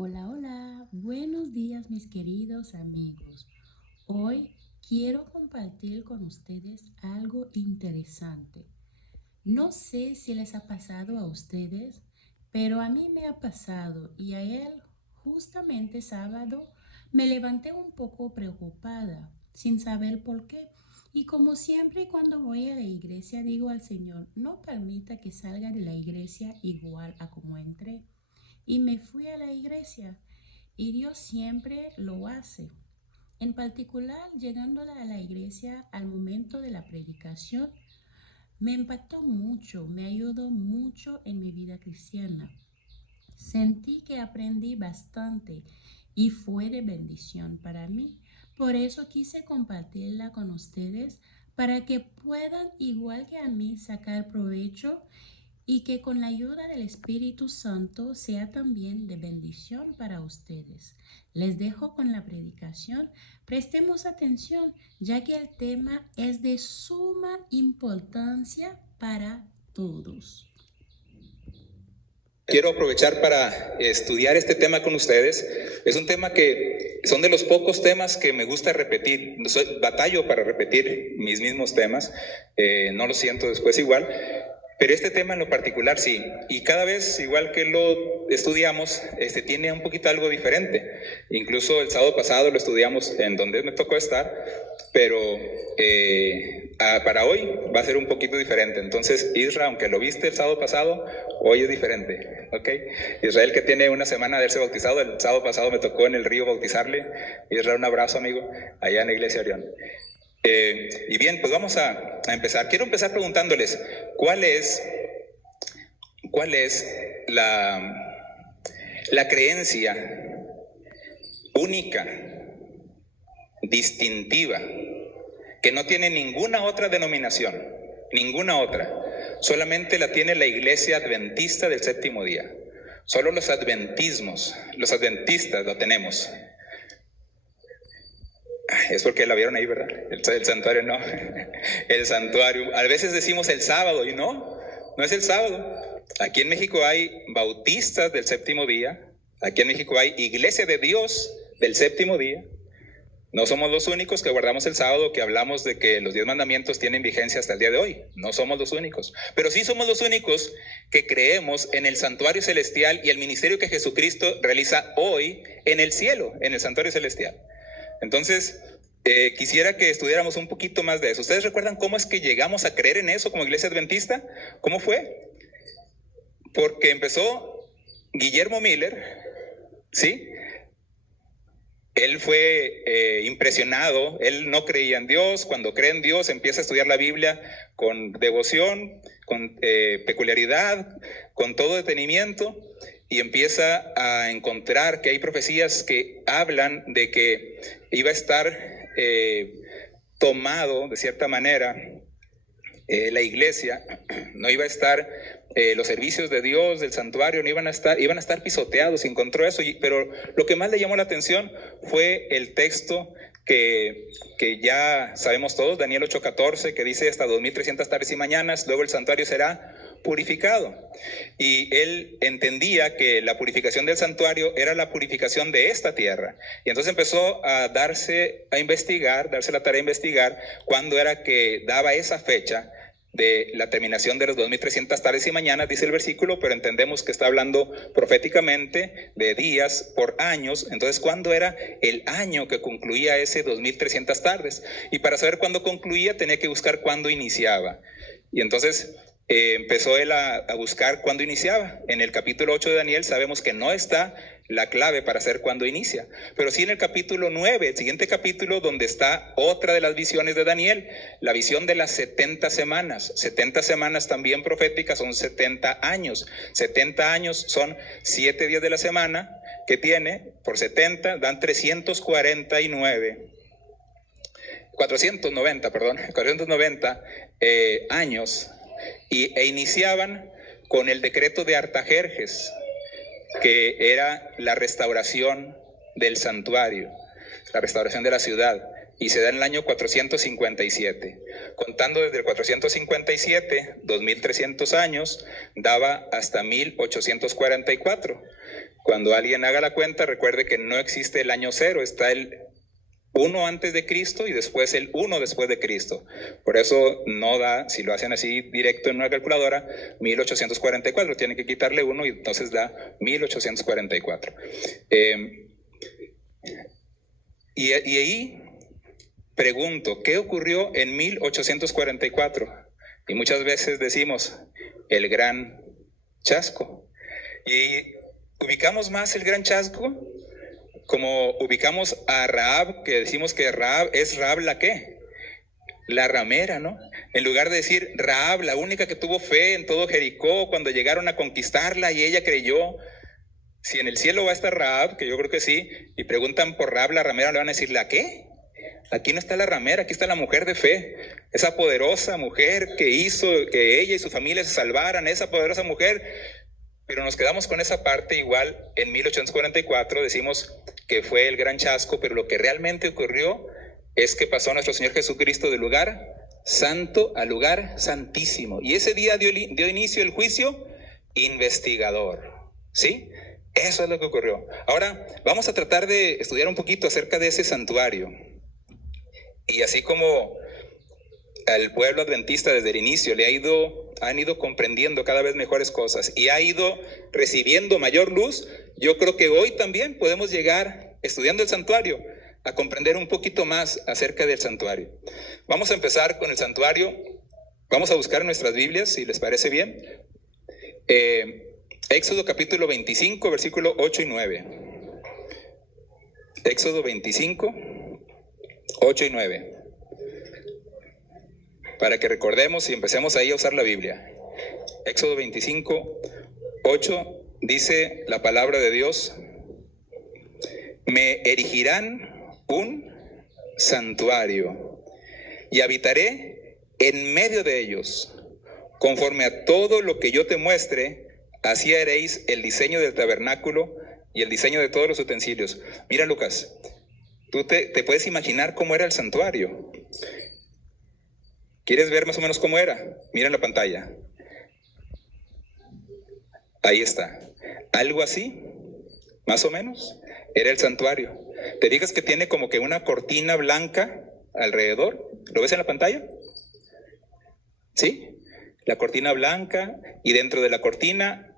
Hola, hola, buenos días mis queridos amigos. Hoy quiero compartir con ustedes algo interesante. No sé si les ha pasado a ustedes, pero a mí me ha pasado y a él justamente sábado me levanté un poco preocupada, sin saber por qué. Y como siempre cuando voy a la iglesia digo al Señor, no permita que salga de la iglesia igual a como entré. Y me fui a la iglesia y Dios siempre lo hace. En particular, llegando a la iglesia al momento de la predicación, me impactó mucho, me ayudó mucho en mi vida cristiana. Sentí que aprendí bastante y fue de bendición para mí. Por eso quise compartirla con ustedes para que puedan, igual que a mí, sacar provecho y que con la ayuda del Espíritu Santo sea también de bendición para ustedes. Les dejo con la predicación. Prestemos atención, ya que el tema es de suma importancia para todos. Quiero aprovechar para estudiar este tema con ustedes. Es un tema que son de los pocos temas que me gusta repetir. Batallo para repetir mis mismos temas. No lo siento después igual. Pero este tema en lo particular sí. Y cada vez, igual que lo estudiamos, tiene un poquito algo diferente. Incluso el sábado pasado lo estudiamos en donde me tocó estar. Pero para hoy va a ser un poquito diferente. Entonces, Isra, aunque lo viste el sábado pasado, hoy es diferente, ¿ok? Israel, que tiene una semana de haberse bautizado, el sábado pasado me tocó en el río bautizarle. Israel, un abrazo, amigo, allá en la iglesia Orión. Y bien, pues vamos a empezar. Quiero empezar preguntándoles, ¿cuál es la creencia única, distintiva, que no tiene ninguna otra denominación, ninguna otra? Solamente la tiene la Iglesia Adventista del Séptimo Día. Solo los adventistas lo tenemos. Es porque la vieron ahí, ¿verdad? El santuario no. El santuario. A veces decimos el sábado y no es el sábado. Aquí en México hay bautistas del Séptimo Día. Aquí en México hay Iglesia de Dios del Séptimo Día. No somos los únicos que guardamos el sábado, que hablamos de que los 10 mandamientos tienen vigencia hasta el día de hoy. No somos los únicos. Pero sí somos los únicos que creemos en el santuario celestial y el ministerio que Jesucristo realiza hoy en el cielo, en el santuario celestial. Entonces, quisiera que estudiáramos un poquito más de eso. ¿Ustedes recuerdan cómo es que llegamos a creer en eso como iglesia adventista? ¿Cómo fue? Porque empezó Guillermo Miller, ¿sí? Él fue impresionado, él no creía en Dios. Cuando cree en Dios empieza a estudiar la Biblia con devoción, con peculiaridad, con todo detenimiento, y empieza a encontrar que hay profecías que hablan de que iba a estar tomado de cierta manera la iglesia, no iba a estar los servicios de Dios, del santuario, no iban a estar pisoteados. Encontró eso, pero lo que más le llamó la atención fue el texto que ya sabemos todos, Daniel 8:14, que dice hasta 2300 tardes y mañanas, luego el santuario será purificado. Y él entendía que la purificación del santuario era la purificación de esta tierra. Y entonces empezó a darse la tarea de investigar cuándo era que daba esa fecha de la terminación de los 2300 tardes y mañanas, dice el versículo, pero entendemos que está hablando proféticamente de días por años. Entonces, ¿cuándo era el año que concluía ese 2300 tardes? Y para saber cuándo concluía tenía que buscar cuándo iniciaba. Y entonces empezó él a buscar cuándo iniciaba. En el capítulo 8 de Daniel sabemos que no está la clave para saber cuándo inicia, pero sí en el capítulo 9, el siguiente capítulo, donde está otra de las visiones de Daniel, la visión de las 70 semanas. 70 semanas también proféticas son 70 años. 70 años son 7 días de la semana que tiene, por 70 dan 490 años, e iniciaban con el decreto de Artajerjes, que era la restauración del santuario, la restauración de la ciudad. y se da en el año 457. Contando desde el 457, 2300 años, daba hasta 1844. Cuando alguien haga la cuenta, recuerde que no existe el año cero, está el 1 antes de Cristo y después el 1 después de Cristo. Por eso no da, si lo hacen así directo en una calculadora, 1844. Tienen que quitarle 1 y entonces da 1844. Y ahí pregunto, ¿qué ocurrió en 1844? Y muchas veces decimos, el gran chasco. Y ubicamos más el gran chasco como ubicamos a Rahab, que decimos que Rahab es Rahab la ¿qué? La ramera, ¿no? En lugar de decir Rahab, la única que tuvo fe en todo Jericó cuando llegaron a conquistarla y ella creyó. Si en el cielo va a estar Rahab, que yo creo que sí, y preguntan por Rahab la ramera, le van a decir, ¿la qué? Aquí no está la ramera, aquí está la mujer de fe, esa poderosa mujer que hizo que ella y su familia se salvaran, esa poderosa mujer. Pero nos quedamos con esa parte. Igual en 1844 decimos que fue el gran chasco, pero lo que realmente ocurrió es que pasó nuestro Señor Jesucristo del lugar santo al lugar santísimo. Y ese día dio inicio el juicio investigador, ¿sí? Eso es lo que ocurrió. Ahora vamos a tratar de estudiar un poquito acerca de ese santuario. Y así como al pueblo adventista desde el inicio han ido comprendiendo cada vez mejores cosas y ha ido recibiendo mayor luz, yo creo que hoy también podemos llegar, estudiando el santuario, a comprender un poquito más acerca del santuario. Vamos a empezar con el santuario. Vamos a buscar en nuestras Biblias, si les parece bien. Éxodo capítulo 25, versículo 8 y 9. Éxodo 25, 8 y 9. Para que recordemos y empecemos ahí a usar la Biblia. Éxodo 25, 8 dice la palabra de Dios: me erigirán un santuario y habitaré en medio de ellos. Conforme a todo lo que yo te muestre, así haréis el diseño del tabernáculo y el diseño de todos los utensilios. Mira, Lucas, tú te puedes imaginar cómo era el santuario. ¿Quieres ver más o menos cómo era? Mira en la pantalla. Ahí está. Algo así, más o menos, era el santuario. ¿Te fijas que tiene como que una cortina blanca alrededor? ¿Lo ves en la pantalla? ¿Sí? La cortina blanca, y dentro de la cortina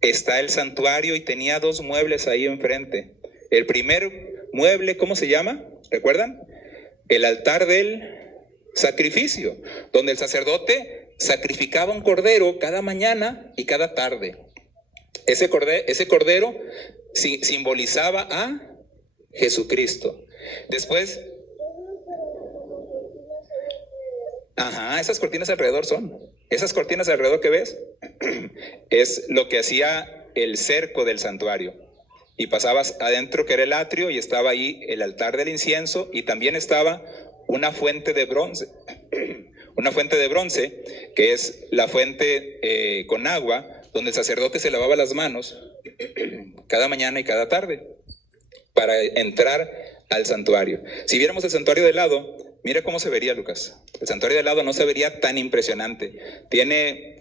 está el santuario y tenía 2 muebles ahí enfrente. El primer mueble, ¿cómo se llama? ¿Recuerdan? El altar del sacrificio, donde el sacerdote sacrificaba un cordero cada mañana y cada tarde. Ese cordero simbolizaba a Jesucristo. Después, esas cortinas alrededor esas cortinas alrededor que ves, es lo que hacía el cerco del santuario. Y pasabas adentro, que era el atrio, y estaba ahí el altar del incienso, y también estaba una fuente de bronce, que es la fuente con agua, donde el sacerdote se lavaba las manos cada mañana y cada tarde para entrar al santuario. Si viéramos el santuario de lado, mira cómo se vería, Lucas. El santuario de lado no se vería tan impresionante. Tiene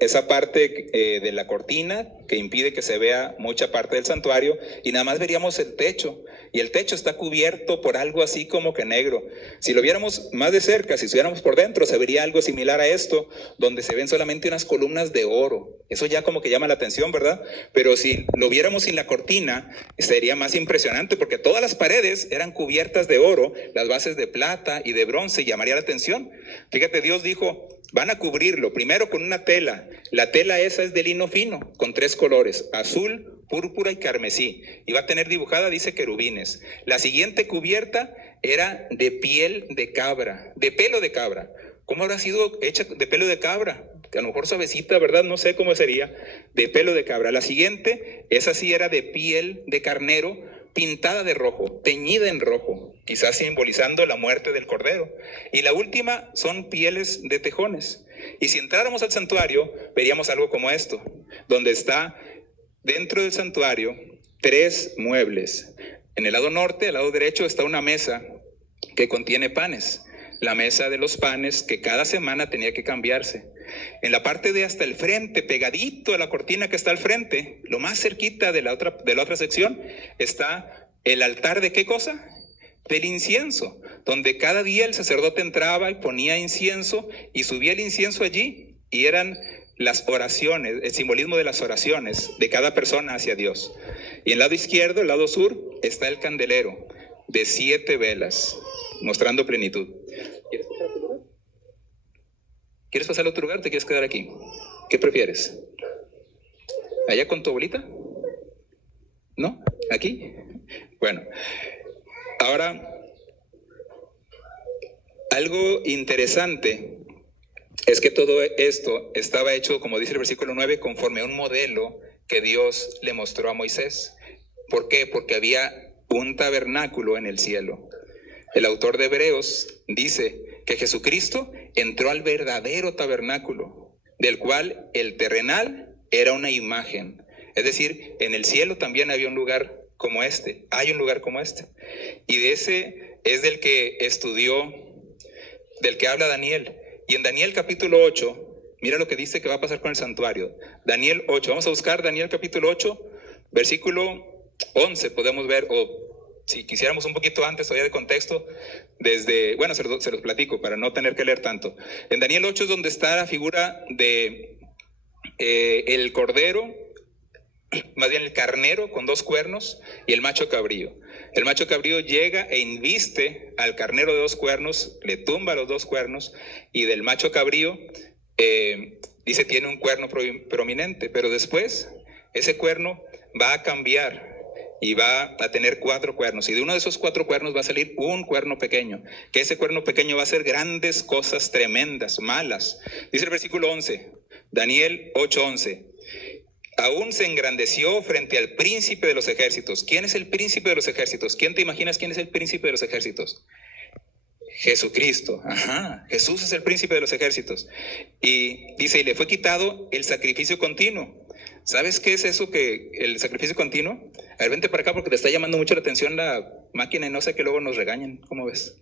esa parte de la cortina que impide que se vea mucha parte del santuario, y nada más veríamos el techo, y el techo está cubierto por algo así como que negro. Si lo viéramos más de cerca, si estuviéramos por dentro, se vería algo similar a esto, donde se ven solamente unas columnas de oro. Eso ya como que llama la atención, ¿verdad? Pero si lo viéramos sin la cortina, sería más impresionante, porque todas las paredes eran cubiertas de oro, las bases de plata y de bronce, y llamaría la atención. Fíjate, Dios dijo, van a cubrirlo primero con una tela. La tela esa es de lino fino, con 3 colores, azul, púrpura y carmesí. Y va a tener dibujada, dice, querubines. La siguiente cubierta era de piel de cabra, de pelo de cabra. ¿Cómo habrá sido hecha de pelo de cabra? Que a lo mejor suavecita, ¿verdad? No sé cómo sería. De pelo de cabra. La siguiente, esa sí era de piel de carnero, pintada de rojo, teñida en rojo, quizás simbolizando la muerte del cordero. Y la última son pieles de tejones. Y si entráramos al santuario, veríamos algo como esto, donde está dentro del santuario 3 muebles. En el lado norte, al lado derecho, está una mesa que contiene panes. La mesa de los panes que cada semana tenía que cambiarse. En la parte de hasta el frente, pegadito a la cortina que está al frente, lo más cerquita de la otra sección, está el altar de ¿qué cosa? Del incienso, donde cada día el sacerdote entraba y ponía incienso y subía el incienso allí, y eran las oraciones, el simbolismo de las oraciones de cada persona hacia Dios. Y en el lado izquierdo, el lado sur, está el candelero de 7 velas, mostrando plenitud. ¿Quieres pasar a tu lugar? ¿Quieres pasar a otro lugar o te quieres quedar aquí? ¿Qué prefieres? ¿Allá con tu abuelita? ¿No? ¿Aquí? Bueno, ahora, algo interesante es que todo esto estaba hecho, como dice el versículo 9, conforme a un modelo que Dios le mostró a Moisés. ¿Por qué? Porque había un tabernáculo en el cielo. El autor de Hebreos dice que Jesucristo entró al verdadero tabernáculo, del cual el terrenal era una imagen. Es decir, en el cielo también había un lugar como este, hay un lugar como este. Y de ese es del que estudió, del que habla Daniel. Y en Daniel capítulo 8, mira lo que dice que va a pasar con el santuario. Daniel 8, vamos a buscar Daniel capítulo 8, versículo 11, podemos ver, o si quisiéramos un poquito antes todavía de contexto, desde, bueno, se los platico para no tener que leer tanto. En Daniel 8 es donde está la figura de el cordero, más bien el carnero con 2 cuernos y el macho cabrío. El macho cabrío llega e inviste al carnero de 2 cuernos, le tumba los 2 cuernos, y del macho cabrío dice tiene un cuerno prominente, pero después ese cuerno va a cambiar y va a tener 4 cuernos, y de uno de esos 4 cuernos va a salir un cuerno pequeño, que ese cuerno pequeño va a hacer grandes cosas tremendas, malas. Dice el versículo 11, Daniel 8:11. Aún se engrandeció frente al príncipe de los ejércitos. ¿Quién es el príncipe de los ejércitos? ¿Quién te imaginas quién es el príncipe de los ejércitos? Jesucristo. Ajá, Jesús es el príncipe de los ejércitos. Y dice, y le fue quitado el sacrificio continuo. ¿Sabes qué es eso que el sacrificio continuo? A ver, vente para acá porque te está llamando mucho la atención la máquina y no sé que luego nos regañen. ¿Cómo ves?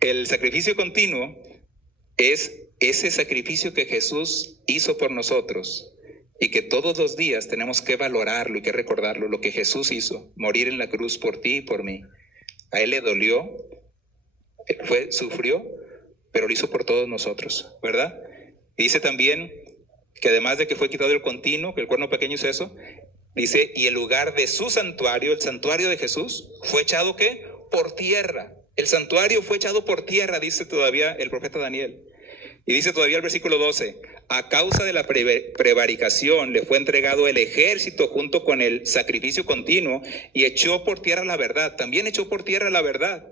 El sacrificio continuo es ese sacrificio que Jesús hizo por nosotros y que todos los días tenemos que valorarlo y que recordarlo, lo que Jesús hizo, morir en la cruz por ti y por mí. A Él le dolió, sufrió, pero lo hizo por todos nosotros, ¿verdad? Y dice también que además de que fue quitado el continuo, que el cuerno pequeño es eso, dice, y el lugar de su santuario, el santuario de Jesús, fue echado, ¿qué? Por tierra. El santuario fue echado por tierra, dice todavía el profeta Daniel. Y dice todavía el versículo 12, a causa de la prevaricación le fue entregado el ejército junto con el sacrificio continuo y echó por tierra la verdad. También echó por tierra la verdad.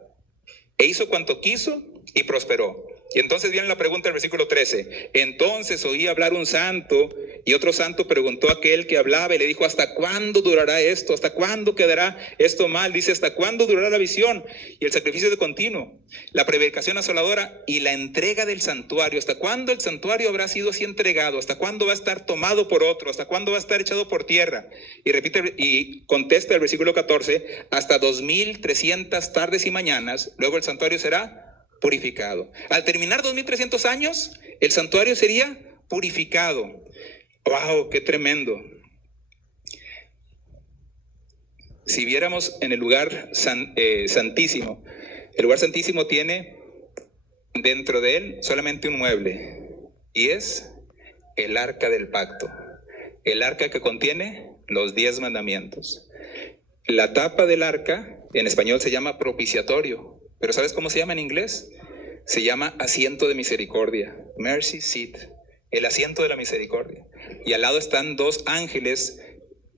E hizo cuanto quiso y prosperó. Y entonces viene la pregunta del versículo 13. Entonces oí hablar un santo y otro santo preguntó a aquel que hablaba y le dijo, ¿hasta cuándo durará esto? ¿Hasta cuándo quedará esto mal? Dice, ¿hasta cuándo durará la visión y el sacrificio de continuo? La prevaricación asoladora y la entrega del santuario. ¿Hasta cuándo el santuario habrá sido así entregado? ¿Hasta cuándo va a estar tomado por otro? ¿Hasta cuándo va a estar echado por tierra? Y repite y contesta el versículo 14, hasta 2300 tardes y mañanas, luego el santuario será purificado. Al terminar 2300 años, el santuario sería purificado. ¡Wow! ¡Qué tremendo! Si viéramos en el lugar santísimo, el lugar santísimo tiene dentro de él solamente un mueble, y es el arca del pacto. El arca que contiene los 10 mandamientos. La tapa del arca, en español se llama propiciatorio. Pero ¿sabes cómo se llama en inglés? Se llama asiento de misericordia, mercy seat, el asiento de la misericordia. Y al lado están 2 ángeles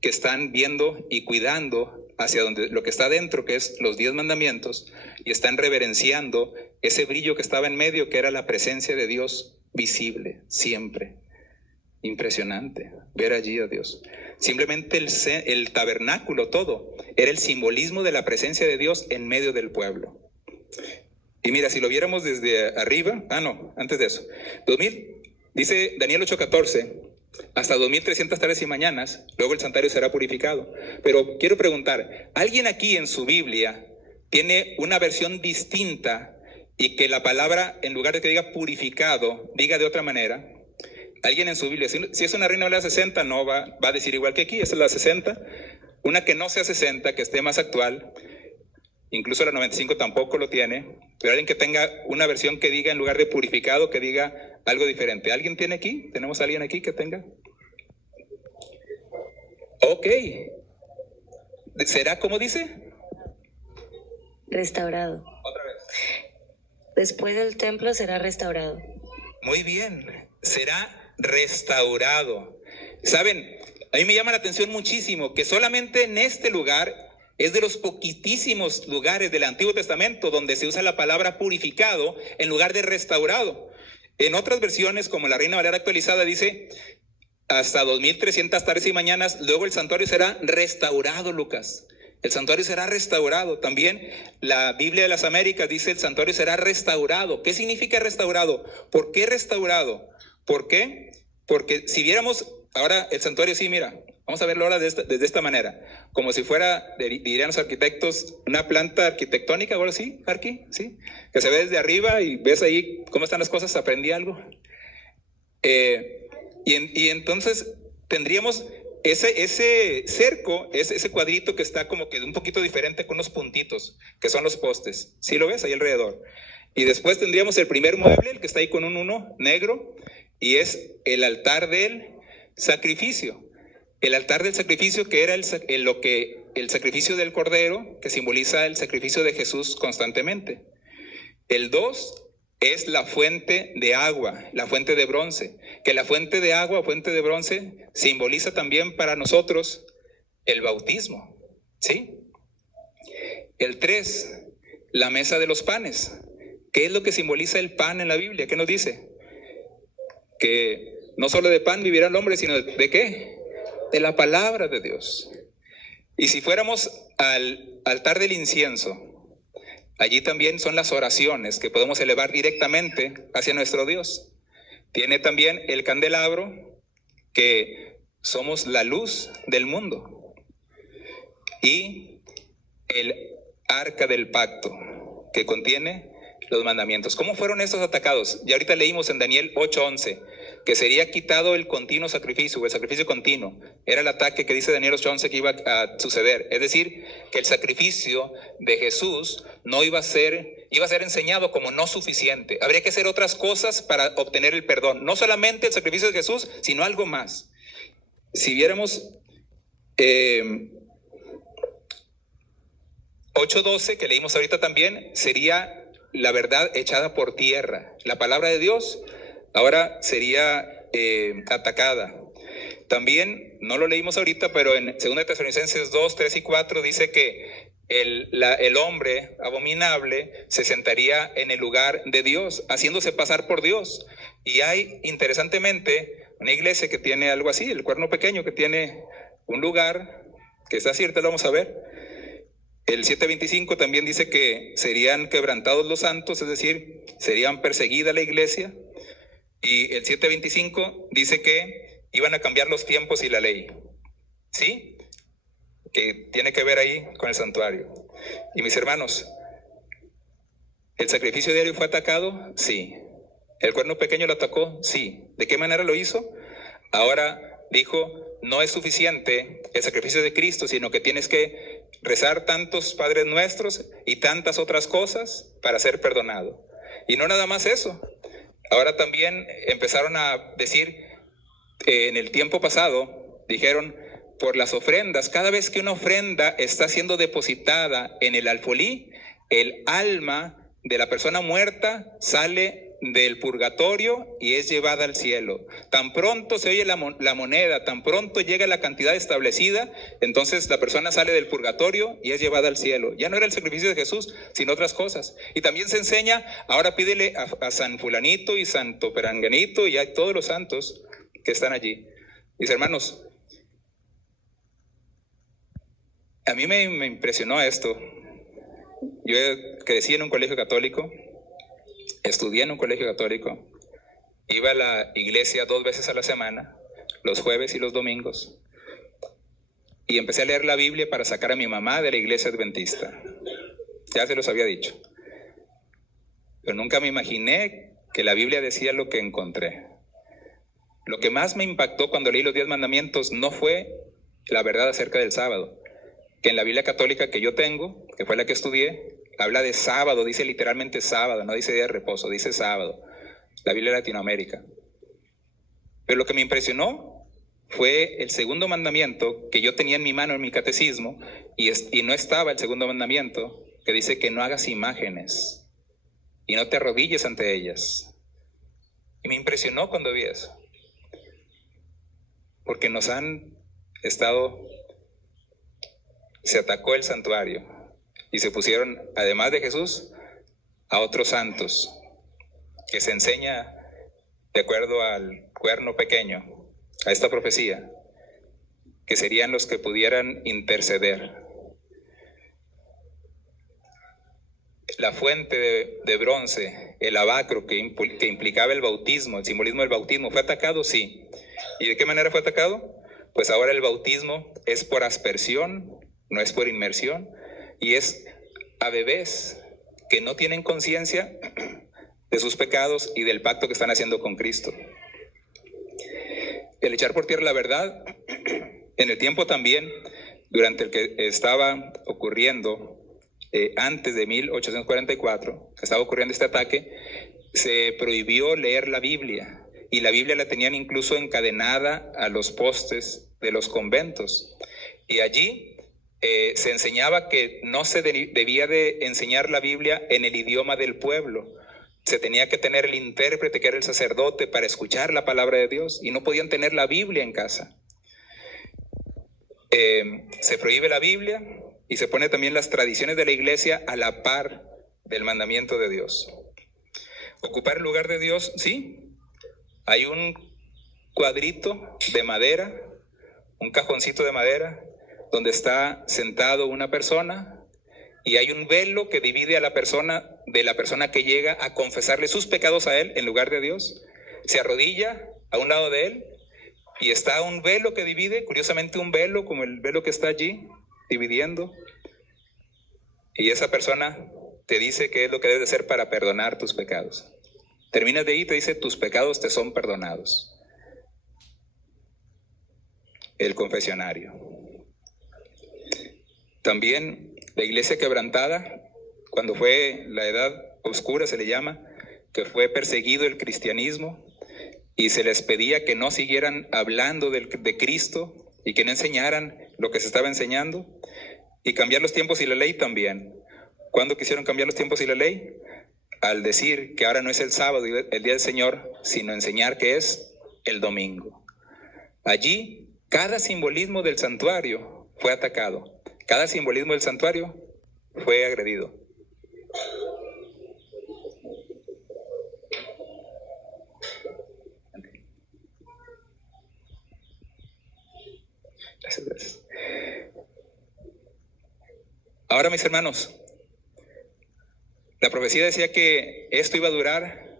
que están viendo y cuidando hacia donde lo que está dentro, que es los 10 mandamientos, y están reverenciando ese brillo que estaba en medio, que era la presencia de Dios visible, siempre. Impresionante ver allí a Dios. Simplemente el tabernáculo, todo, era el simbolismo de la presencia de Dios en medio del pueblo. Y mira, si lo viéramos desde arriba, antes de eso, dice Daniel 8:14, hasta 2300 tardes y mañanas, luego el santuario será purificado. Pero quiero preguntar, ¿alguien aquí en su Biblia tiene una versión distinta y que la palabra, en lugar de que diga purificado, diga de otra manera. Alguien en su Biblia, si es una Reina Valera 60, no va a decir igual que aquí, esa es la 60. Una que no sea 60, que esté más actual, incluso la 95 tampoco lo tiene, pero alguien que tenga una versión que diga, en lugar de purificado, que diga algo diferente. ¿Alguien tiene aquí? ¿Tenemos a alguien aquí que tenga? Ok. ¿Será como dice? Restaurado. Otra vez. Después del templo será restaurado. Muy bien, será restaurado. Saben, a mí me llama la atención muchísimo que solamente en este lugar es de los poquitísimos lugares del Antiguo Testamento donde se usa la palabra purificado en lugar de restaurado. En otras versiones, como la Reina Valera actualizada, dice hasta 2300 tardes y mañanas, luego el santuario será restaurado, Lucas. El santuario será restaurado. También la Biblia de las Américas dice el santuario será restaurado. ¿Qué significa restaurado? ¿Por qué restaurado? ¿Por qué? Porque si viéramos ahora el santuario, sí, mira, vamos a verlo ahora desde esta manera, como si fuera, dirían los arquitectos, una planta arquitectónica, ahora sí, Arqui, sí, que se ve desde arriba y ves ahí cómo están las cosas, aprendí algo. Y entonces tendríamos ese cerco, ese cuadrito que está como que un poquito diferente con unos puntitos, que son los postes. ¿Sí lo ves ahí alrededor? Y después tendríamos el primer mueble, el que está ahí con un 1 negro, y es el altar del sacrificio. El altar del sacrificio, que era el sacrificio del Cordero, que simboliza el sacrificio de Jesús constantemente. El 2 es la fuente de agua, la fuente de bronce, que la fuente de agua, fuente de bronce, simboliza también para nosotros el bautismo, ¿sí? El 3, la mesa de los panes. ¿Qué es lo que simboliza el pan en la Biblia? ¿Qué nos dice? Que no solo de pan vivirá el hombre, sino ¿de qué? De la palabra de Dios. Y si fuéramos al altar del incienso, allí también son las oraciones que podemos elevar directamente hacia nuestro Dios. Tiene también el candelabro, que somos la luz del mundo. Y el arca del pacto, que contiene los mandamientos. ¿Cómo fueron estos atacados? Ya ahorita leímos en Daniel 8:11, que sería quitado el continuo sacrificio, o el sacrificio continuo. Era el ataque que dice Daniel 8:11 que iba a suceder. Es decir, que el sacrificio de Jesús no iba a ser enseñado como no suficiente. Habría que hacer otras cosas para obtener el perdón. No solamente el sacrificio de Jesús, sino algo más. Si viéramos 8:12, que leímos ahorita también, sería la verdad echada por tierra. La palabra de Dios ahora sería atacada. También, no lo leímos ahorita, pero en 2 Tesalonicenses 2, 3 y 4 dice que el hombre abominable se sentaría en el lugar de Dios, haciéndose pasar por Dios. Y hay, interesantemente, una iglesia que tiene algo así, el Cuerno Pequeño, que tiene un lugar que está así, ahorita lo vamos a ver. El 7:25 también dice que serían quebrantados los santos, es decir, serían perseguida la iglesia. Y el 7:25 dice que iban a cambiar los tiempos y la ley. ¿Sí? Que tiene que ver ahí con el santuario. Y mis hermanos, ¿el sacrificio diario fue atacado? Sí. ¿El cuerno pequeño lo atacó? Sí. ¿De qué manera lo hizo? Ahora dijo, no es suficiente el sacrificio de Cristo, sino que tienes que rezar tantos Padres Nuestros y tantas otras cosas para ser perdonado. Y no nada más eso. Ahora también empezaron a decir, en el tiempo pasado, dijeron, por las ofrendas, cada vez que una ofrenda está siendo depositada en el alfolí, el alma de la persona muerta sale del purgatorio y es llevada al cielo. Tan pronto se oye la moneda, tan pronto llega la cantidad establecida, entonces la persona sale del purgatorio y es llevada al cielo. Ya no era el sacrificio de Jesús, sino otras cosas. Y también se enseña, ahora pídele a San Fulanito y Santo Peranganito y a todos los santos que están allí. Mis hermanos, a mí me impresionó esto. Yo crecí en un colegio católico, estudié en un colegio católico, iba a la iglesia 2 veces a la semana, los jueves y los domingos, y empecé a leer la Biblia para sacar a mi mamá de la iglesia adventista. ya se los había dicho. Pero nunca me imaginé que la Biblia decía lo que encontré. Lo que más me impactó cuando leí los 10 mandamientos no fue la verdad acerca del sábado, que en la Biblia católica que yo tengo, que fue la que estudié, habla de sábado, dice literalmente sábado, no dice día de reposo, dice sábado, la Biblia de Latinoamérica. Pero lo que me impresionó fue el segundo mandamiento que yo tenía en mi mano en mi catecismo, y no estaba el segundo mandamiento, que dice que no hagas imágenes y no te arrodilles ante ellas. Y me impresionó cuando vi eso, porque se atacó el santuario y se pusieron, además de Jesús, a otros santos, que se enseña de acuerdo al cuerno pequeño, a esta profecía, que serían los que pudieran interceder. La fuente de bronce, el abacro que implicaba el bautismo, el simbolismo del bautismo, ¿fue atacado? Sí. ¿Y de qué manera fue atacado? Pues ahora el bautismo es por aspersión, no es por inmersión, y es a bebés que no tienen conciencia de sus pecados y del pacto que están haciendo con Cristo. El echar por tierra la verdad, en el tiempo también, durante el que estaba ocurriendo, antes de 1844, estaba ocurriendo este ataque, se prohibió leer la Biblia, y la Biblia la tenían incluso encadenada a los postes de los conventos, y allí se enseñaba que no se debía de enseñar la Biblia en el idioma del pueblo. Se tenía que tener el intérprete, que era el sacerdote, para escuchar la palabra de Dios, y no podían tener la Biblia en casa. Se prohíbe la Biblia y se pone también las tradiciones de la iglesia a la par del mandamiento de Dios. Ocupar el lugar de Dios, sí. Hay un cuadrito de madera, un cajoncito de madera, donde está sentado una persona, y hay un velo que divide a la persona de la persona que llega a confesarle sus pecados a él en lugar de Dios. Se arrodilla a un lado de él y está un velo que divide, curiosamente un velo como el velo que está allí dividiendo, y esa persona te dice qué es lo que debes hacer para perdonar tus pecados. Terminas de ahí y te dice: tus pecados te son perdonados. El confesionario. También la iglesia quebrantada, cuando fue la edad oscura, se le llama, que fue perseguido el cristianismo, y se les pedía que no siguieran hablando de Cristo y que no enseñaran lo que se estaba enseñando, y cambiar los tiempos y la ley también. ¿Cuándo quisieron cambiar los tiempos y la ley? Al decir que ahora no es el sábado, el día del Señor, sino enseñar que es el domingo. Allí, cada simbolismo del santuario fue atacado. Cada simbolismo del santuario fue agredido. Gracias. Ahora, mis hermanos, la profecía decía que esto iba a durar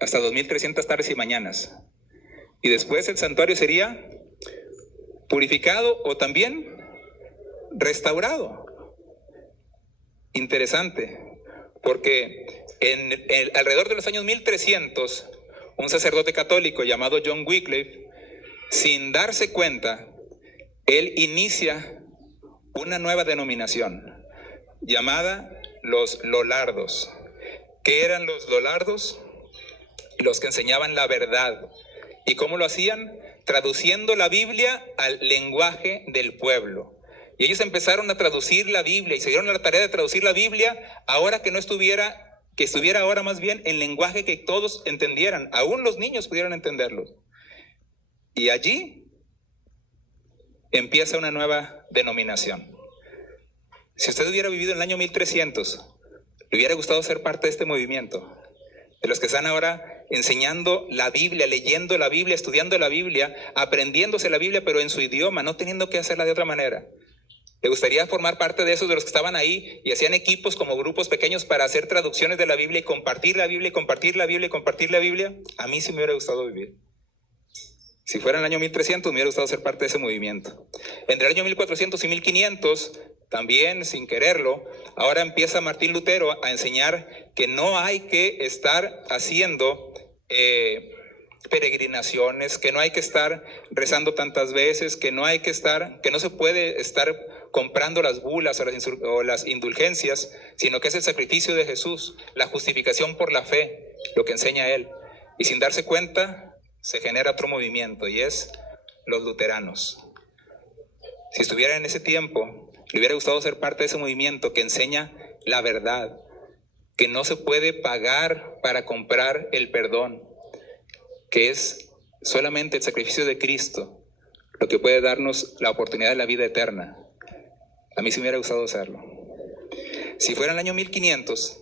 hasta 2300 tardes y mañanas. Y después el santuario sería purificado o también restaurado. Interesante, porque alrededor de los años 1300, un sacerdote católico llamado John Wycliffe, sin darse cuenta, él inicia una nueva denominación llamada los Lollardos. ¿Qué eran los Lollardos? Los que enseñaban la verdad. ¿Y cómo lo hacían? Traduciendo la Biblia al lenguaje del pueblo. Y ellos empezaron a traducir la Biblia y se dieron a la tarea de traducir la Biblia ahora que estuviera ahora más bien en lenguaje que todos entendieran, aún los niños pudieran entenderlo. Y allí empieza una nueva denominación. Si usted hubiera vivido en el año 1300, ¿le hubiera gustado ser parte de este movimiento? De los que están ahora enseñando la Biblia, leyendo la Biblia, estudiando la Biblia, aprendiéndose la Biblia, pero en su idioma, no teniendo que hacerla de otra manera. ¿Le gustaría formar parte de esos, de los que estaban ahí y hacían equipos como grupos pequeños para hacer traducciones de la Biblia y compartir la Biblia y compartir la Biblia y compartir la Biblia? A mí sí me hubiera gustado vivir. Si fuera en el año 1300, me hubiera gustado ser parte de ese movimiento. Entre el año 1400 y 1500, también sin quererlo, ahora empieza Martín Lutero a enseñar que no hay que estar haciendo peregrinaciones, que no hay que estar rezando tantas veces, que no se puede estar comprando las bulas o las indulgencias, sino que es el sacrificio de Jesús, la justificación por la fe, lo que enseña él. Y sin darse cuenta, se genera otro movimiento, y es los luteranos. Si estuviera en ese tiempo, le hubiera gustado ser parte de ese movimiento que enseña la verdad, que no se puede pagar para comprar el perdón, que es solamente el sacrificio de Cristo lo que puede darnos la oportunidad de la vida eterna. A mí sí me hubiera gustado hacerlo. Si fuera en el año 1500,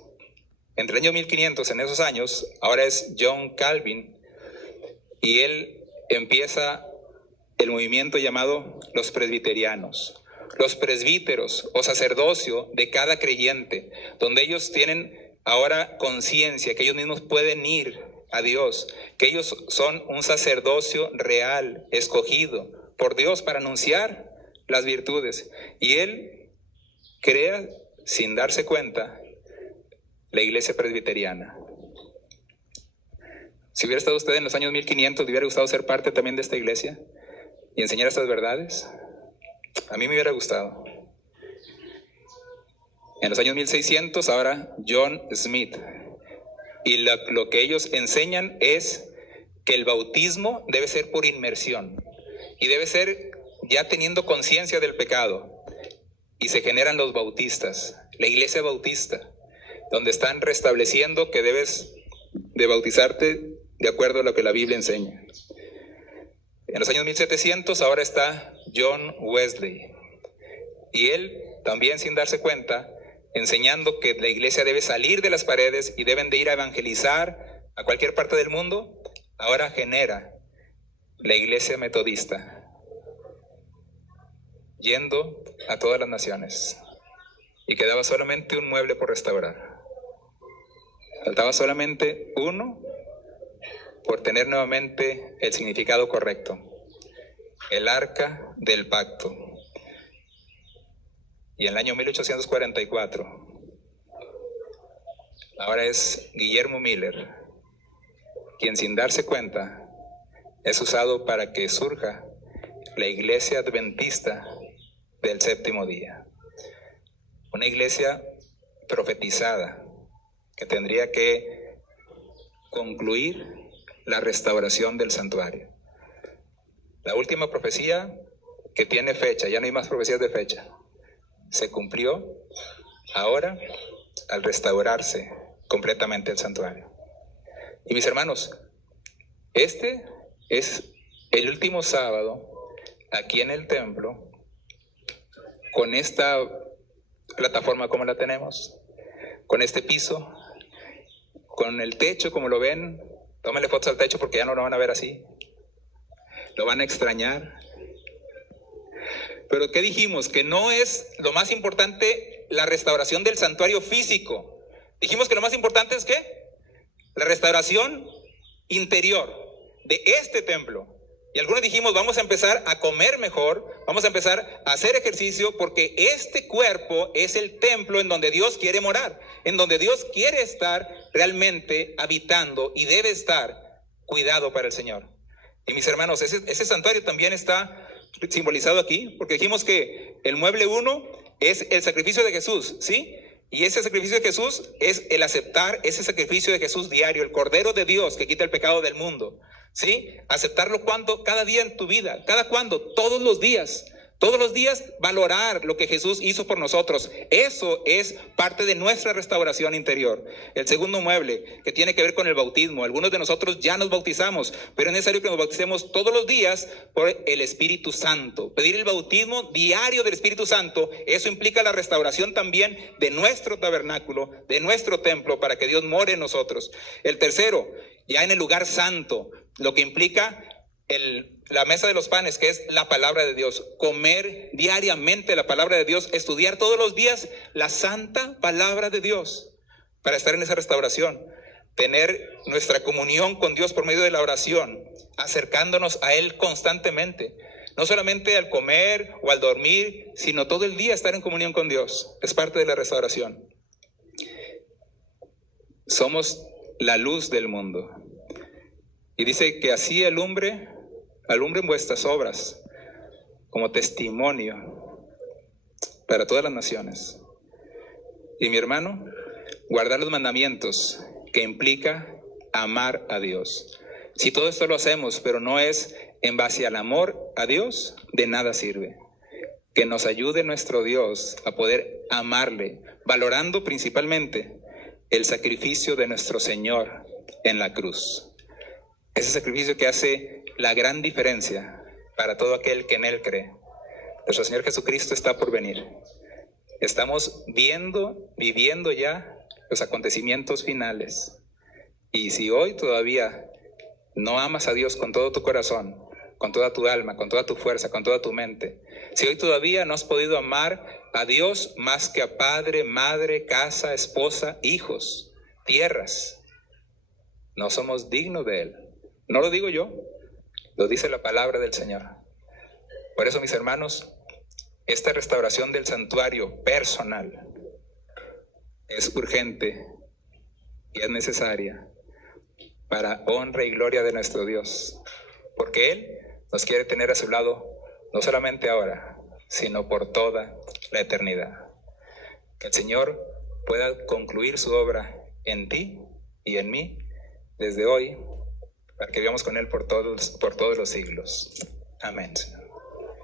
entre el año 1500, en esos años, ahora es John Calvin, y él empieza el movimiento llamado los presbiterianos, los presbíteros o sacerdocio de cada creyente, donde ellos tienen ahora conciencia que ellos mismos pueden ir a Dios, que ellos son un sacerdocio real, escogido por Dios para anunciar las virtudes. Y él crea, sin darse cuenta, la iglesia presbiteriana. Si hubiera estado usted en los años 1500, ¿le hubiera gustado ser parte también de esta iglesia y enseñar estas verdades? A mí me hubiera gustado. En los años 1600, ahora John Smith. Y lo que ellos enseñan es que el bautismo debe ser por inmersión. Y debe ser ya teniendo conciencia del pecado. Y se generan los bautistas, la iglesia bautista, donde están restableciendo que debes de bautizarte de acuerdo a lo que la Biblia enseña. En los años 1700 ahora está John Wesley. Y él, también sin darse cuenta, enseñando que la iglesia debe salir de las paredes y deben de ir a evangelizar a cualquier parte del mundo, ahora genera la iglesia metodista, yendo a todas las naciones. Y quedaba solamente un mueble por restaurar. Faltaba solamente uno por tener nuevamente el significado correcto: el arca del pacto. Y en el año 1844, ahora es Guillermo Miller, quien sin darse cuenta es usado para que surja la iglesia adventista del séptimo día. Una iglesia profetizada que tendría que concluir la restauración del santuario. La última profecía que tiene fecha, ya no hay más profecías de fecha, se cumplió ahora al restaurarse completamente el santuario. Y mis hermanos, este es el último sábado aquí en el templo, con esta plataforma como la tenemos, con este piso, con el techo como lo ven. Tómenle fotos al techo porque ya no lo van a ver así, lo van a extrañar. Pero ¿qué dijimos? Que no es lo más importante la restauración del santuario físico. Dijimos que lo más importante es ¿qué? La restauración interior de este templo. Y algunos dijimos, vamos a empezar a comer mejor, vamos a empezar a hacer ejercicio, porque este cuerpo es el templo en donde Dios quiere morar, en donde Dios quiere estar realmente habitando y debe estar cuidado para el Señor. Y mis hermanos, ese santuario también está simbolizado aquí, porque dijimos que el mueble 1 es el sacrificio de Jesús, ¿sí? Y ese sacrificio de Jesús es el aceptar ese sacrificio de Jesús diario, el Cordero de Dios que quita el pecado del mundo, ¿sí? Aceptarlo cada día en tu vida, todos los días valorar lo que Jesús hizo por nosotros. Eso es parte de nuestra restauración interior. El segundo mueble, que tiene que ver con el bautismo. Algunos de nosotros ya nos bautizamos, pero es necesario que nos bauticemos todos los días por el Espíritu Santo. Pedir el bautismo diario del Espíritu Santo, eso implica la restauración también de nuestro tabernáculo, de nuestro templo, para que Dios more en nosotros. El tercero, ya en el lugar santo, lo que implica la mesa de los panes, que es la palabra de Dios. Comer diariamente la palabra de Dios, estudiar todos los días la santa palabra de Dios para estar en esa restauración. Tener nuestra comunión con Dios por medio de la oración, acercándonos a Él constantemente. No solamente al comer o al dormir, sino todo el día estar en comunión con Dios. Es parte de la restauración. Somos la luz del mundo. Y dice que así alumbren vuestras obras como testimonio para todas las naciones. Y mi hermano, guardar los mandamientos, que implica amar a Dios. Si todo esto lo hacemos, pero no es en base al amor a Dios, de nada sirve. Que nos ayude nuestro Dios a poder amarle, valorando principalmente el sacrificio de nuestro Señor en la cruz. Ese sacrificio que hace la gran diferencia para todo aquel que en Él cree. Nuestro Señor Jesucristo está por venir. Estamos viviendo ya los acontecimientos finales. Y si hoy todavía no amas a Dios con todo tu corazón, con toda tu alma, con toda tu fuerza, con toda tu mente, si hoy todavía no has podido amar a Dios más que a padre, madre, casa, esposa, hijos, tierras, no somos dignos de Él. No lo digo yo, lo dice la palabra del Señor. Por eso, mis hermanos, esta restauración del santuario personal es urgente y es necesaria para honra y gloria de nuestro Dios, porque Él nos quiere tener a su lado no solamente ahora, sino por toda la eternidad. Que el Señor pueda concluir su obra en ti y en mí desde hoy, para que vivamos con Él por todos los siglos. Amén, Señor.